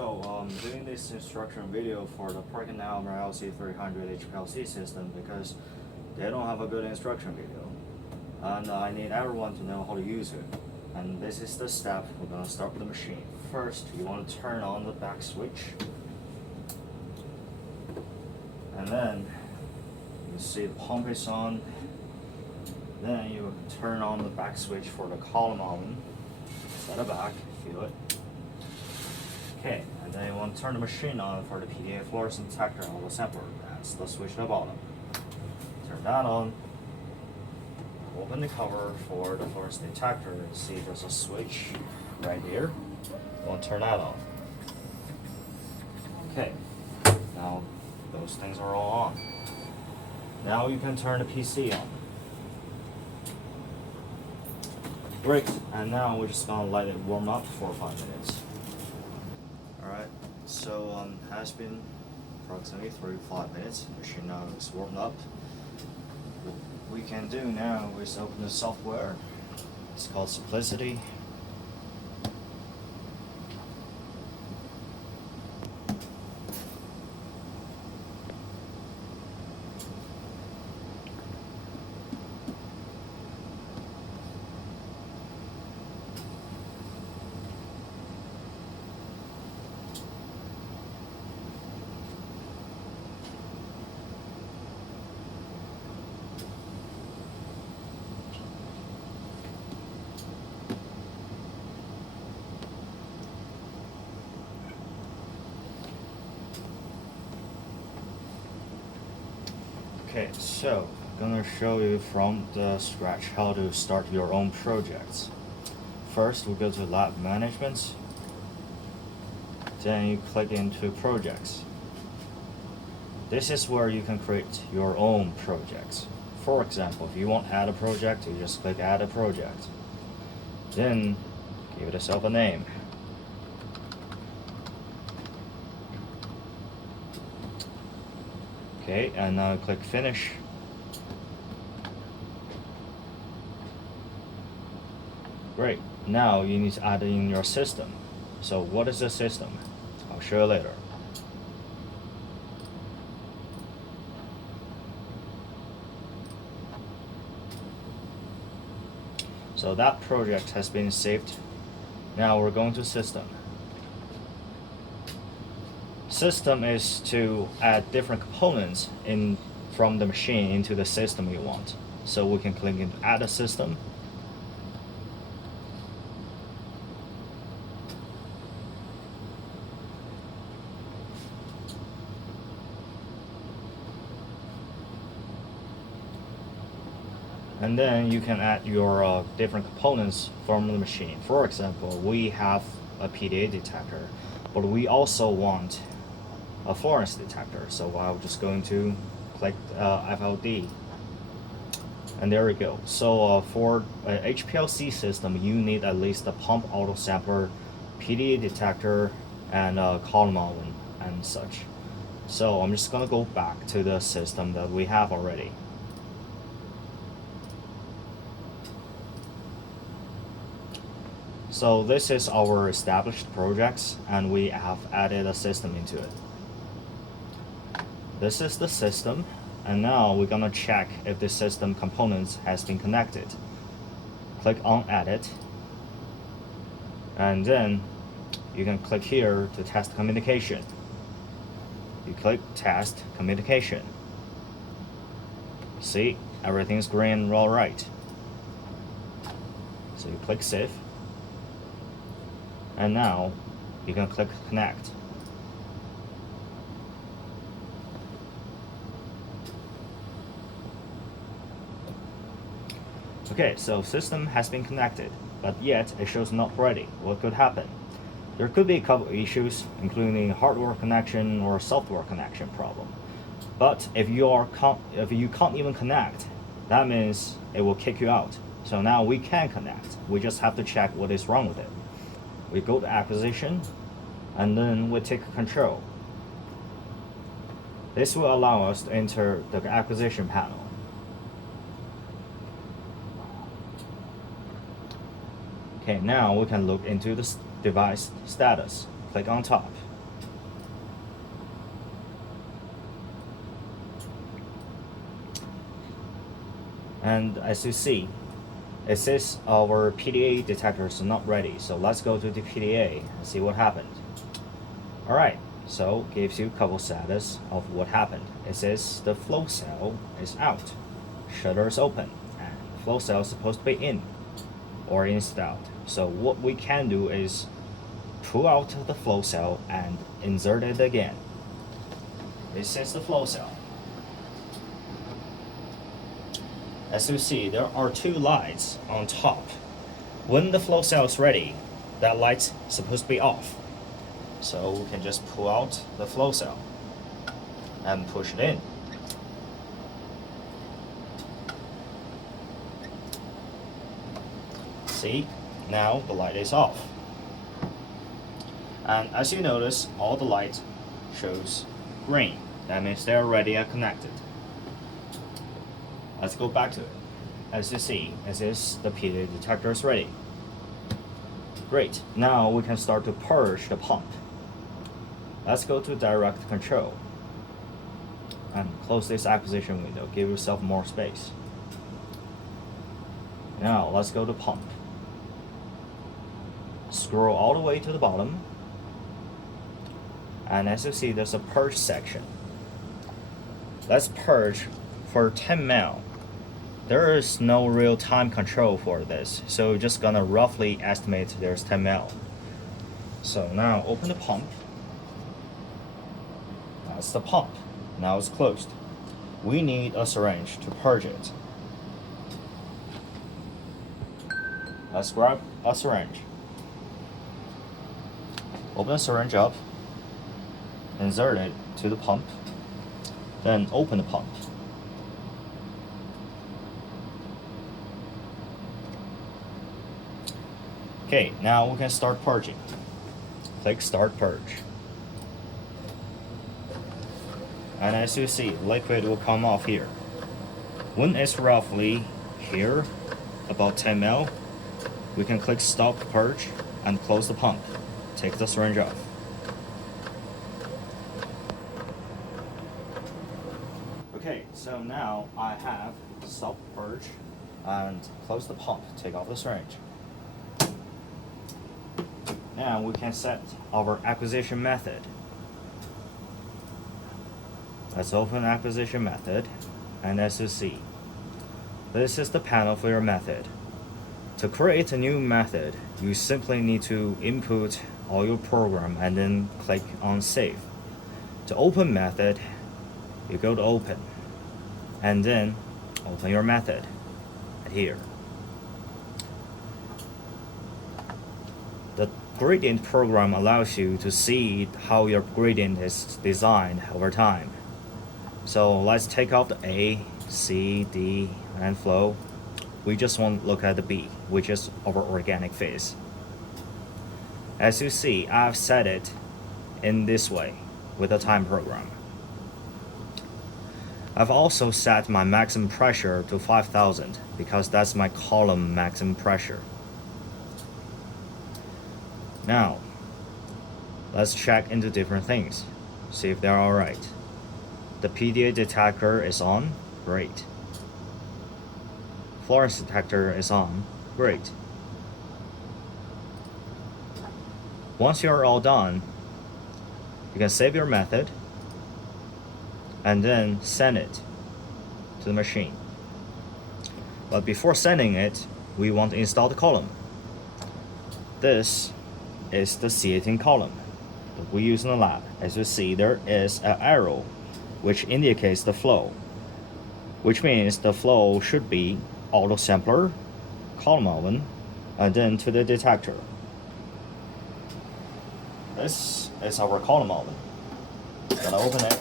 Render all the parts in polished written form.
Doing this instruction video for the Perkin Elmer LC300 HPLC system because they don't have a good instruction video, and I need everyone to know how to use it. And this is the step. We're gonna start with the machine. First, you want to turn on the back switch, and then you see the pump is on. Then you turn on the back switch for the column on. Set it back, feel it. Okay, and then you want to turn the machine on for the PDA fluorescent detector on the sampler. That's the switch at the bottom. Turn that on. Open the cover for the fluorescent detector and see there's a switch right here. You want to turn that on. Okay, now those things are all on. Now you can turn the PC on. Great, and now we're just gonna let it warm up for 5 minutes. Alright, so has been approximately 35 minutes. The machine now is warmed up. What we can do now is open the software. It's called Simplicity. Okay, so I'm gonna show you from the scratch how to start your own projects. First, we go to Lab Management. Then you click into Projects. This is where you can create your own projects. For example, if you want to add a project, you just click Add a Project. Then give yourself a name. Okay, and now click Finish. Great. Now you need to add in your system. So what is the system? I'll show you later. So that project has been saved. Now we're going to System. System is to add different components from the machine into the system you want. So we can click in Add a System. And then you can add your different components from the machine. For example, we have a PDA detector, but we also want a fluorescence detector. So I'm just going to click FLD, and there we go. So for an HPLC system, you need at least a pump auto sampler, PDA detector, and a column on and such. So I'm just gonna go back to the system that we have already. So this is our established projects, and we have added a system into it. This is the system, and now we're gonna check if the system components has been connected. Click on Edit, and then you can click here to test communication. You click Test Communication. See, everything's green, all right. So you click Save, and now you can click Connect. Okay, so system has been connected, but yet it shows not ready. What could happen? There could be a couple of issues, including hardware connection or software connection problem. But if you can't even connect, that means it will kick you out. So now we can connect. We just have to check what is wrong with it. We go to Acquisition, and then we take Control. This will allow us to enter the acquisition panel. Okay, now we can look into the device status. Click on top. And as you see, it says our PDA detectors are not ready. So let's go to the PDA and see what happened. Alright, so gives you a couple status of what happened. It says the flow cell is out, shutter is open, and the flow cell is supposed to be in or instead out. So what we can do is pull out the flow cell and insert it again. This is the flow cell. As you see, there are two lights on top. When the flow cell is ready, that light's supposed to be off. So we can just pull out the flow cell and push it in. See, now the light is off. And as you notice, all the light shows green. That means they're ready and connected. Let's go back to it. As you see, this is the PDA detector is ready. Great, now we can start to purge the pump. Let's go to direct control and close this acquisition window. Give yourself more space. Now let's go to pump. Scroll all the way to the bottom, and as you see, there's a purge section. Let's purge for 10 ml. There is no real time control for this, so we're just gonna roughly estimate there's 10 ml. So now open the pump. That's the pump. Now it's closed. We need a syringe to purge it. Let's grab a syringe. Open the syringe up, insert it to the pump, then open the pump. Okay, now we can start purging. Click Start Purge. And as you see, liquid will come off here. When it's roughly here, about 10 ml, we can click Stop Purge and close the pump. Take the syringe off. Okay, so now I have Stop Purge and close the pump. Take off the syringe. Now we can set our acquisition method. Let's open acquisition method, and as you see, this is the panel for your method. To create a new method, you simply need to input all your program and then click on save. To open method, you go to open, and then open your method here. The gradient program allows you to see how your gradient is designed over time. So let's take off the A, C, D, and flow. We just want to look at the B, which is our organic phase. As you see, I've set it in this way with a time program. I've also set my maximum pressure to 5,000 because that's my column maximum pressure. Now, let's check into different things, see if they're alright. The PDA detector is on, great. Fluorescence detector is on, great. Once you're all done, you can save your method and then send it to the machine. But before sending it, we want to install the column. This is the C18 column that we use in the lab. As you see, there is an arrow which indicates the flow, which means the flow should be auto sampler, column oven, and then to the detector. This is our column oven. Gonna open it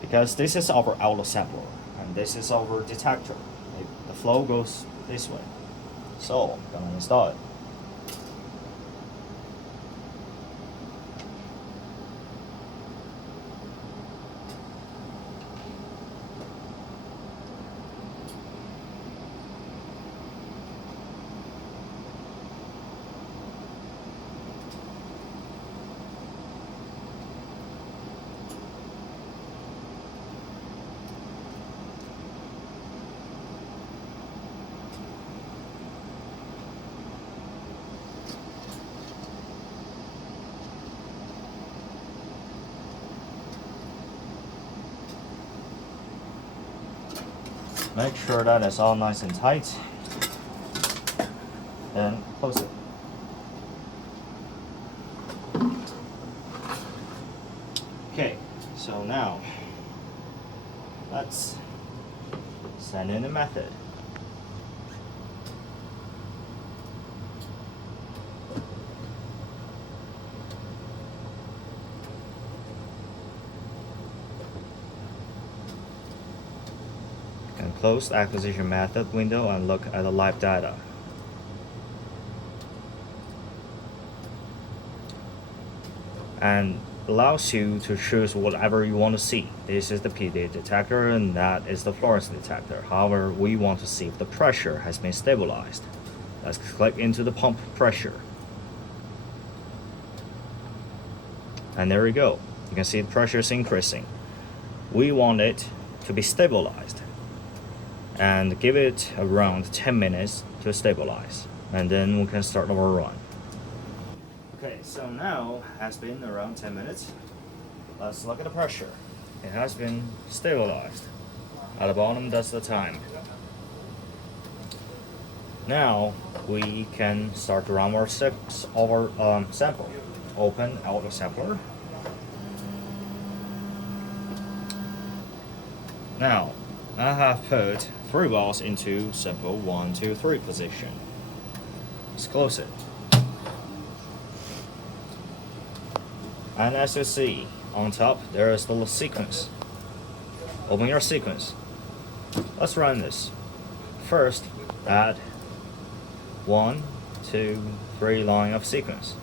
because this is our auto sampler and this is our detector. The flow goes this way. So I'm gonna install it. Make sure that it's all nice and tight, and close it. Okay, so now let's send in the method. And close the acquisition method window and look at the live data. And allows you to choose whatever you want to see. This is the PDA detector and that is the fluorescence detector. However, we want to see if the pressure has been stabilized. Let's click into the pump pressure. And there we go. You can see the pressure is increasing. We want it to be stabilized. And give it around 10 minutes to stabilize. And then we can start our run. Okay, so now has been around 10 minutes. Let's look at the pressure. It has been stabilized. At the bottom, that's the time. Now we can start to run our sample. Open auto sampler. Now I have put 3 balls into sample 1, 2, 3 position. Let's close it. And as you see, on top there is the sequence. Open your sequence. Let's run this. First, add 1, 2, 3 line of sequence.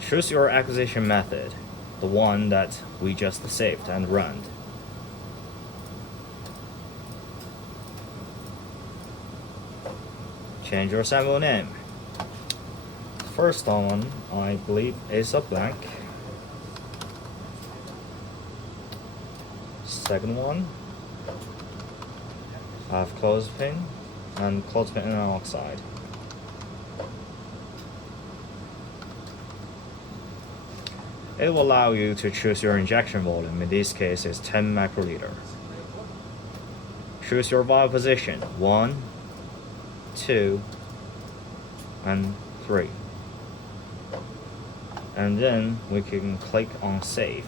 Choose your acquisition method, the one that we just saved and run. Change your sample name. First one, I believe, is a blank. Second one, I have clothespin and clothespin and oxide. It will allow you to choose your injection volume. In this case, it's 10 microliter. Choose your vial position: 1, 2, and 3. And then we can click on save.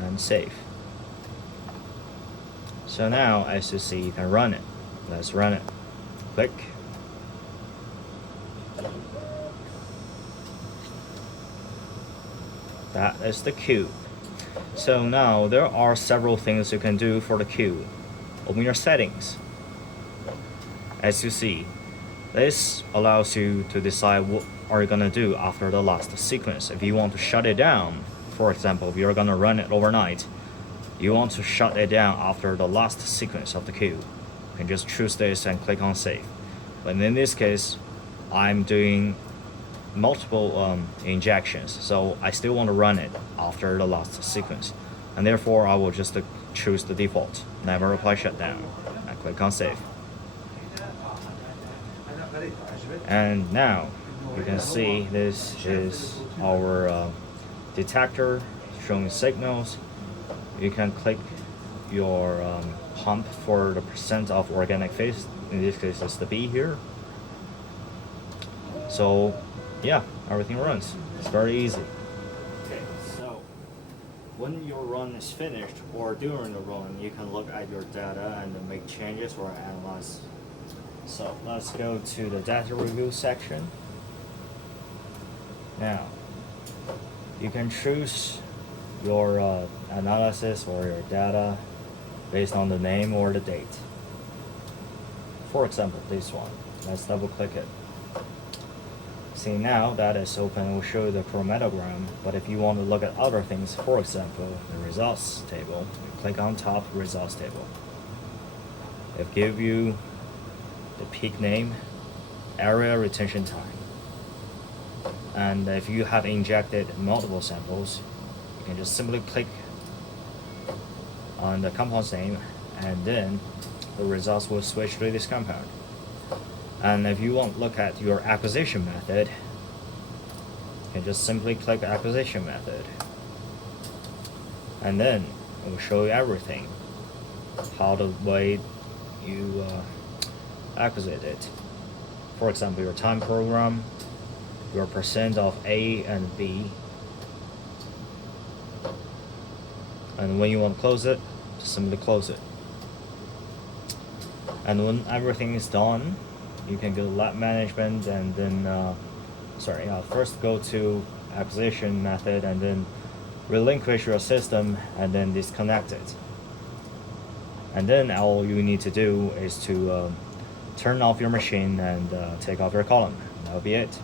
And save. So now, as you see, you can run it. Let's run it. Click. That is the cube. So now there are several things you can do for the cube. Open your settings. As you see, this allows you to decide what are you gonna do after the last sequence. If you want to shut it down, for example, if you're gonna run it overnight, you want to shut it down after the last sequence of the cube, you can just choose this and click on save. But in this case, I'm doing multiple injections, so I still want to run it after the last sequence, and therefore I will just choose the default, never apply shutdown, and click on save. And now you can see this is our detector showing signals. You can click your pump for the percent of organic phase. In this case, it's the B here. So yeah, everything runs. It's very easy. Okay, so when your run is finished or during the run, you can look at your data and then make changes or analyze. So let's go to the data review section. Now, you can choose your analysis or your data based on the name or the date. For example, this one. Let's double click it. See, now that is open, will show the chromatogram, but if you want to look at other things, for example, the results table, you click on top results table. It gives you the peak name, area retention time. And if you have injected multiple samples, you can just simply click on the compound's name, and then the results will switch to this compound. And if you want to look at your acquisition method, you can just simply click acquisition method, and then it will show you everything, how the way you acquisite it. For example, your time program, your percent of A and B, and when you want to close it, just simply close it. And when everything is done, you can go to lab management, and then first go to acquisition method, and then relinquish your system, and then disconnect it. And then all you need to do is to turn off your machine and take off your column. That'll be it.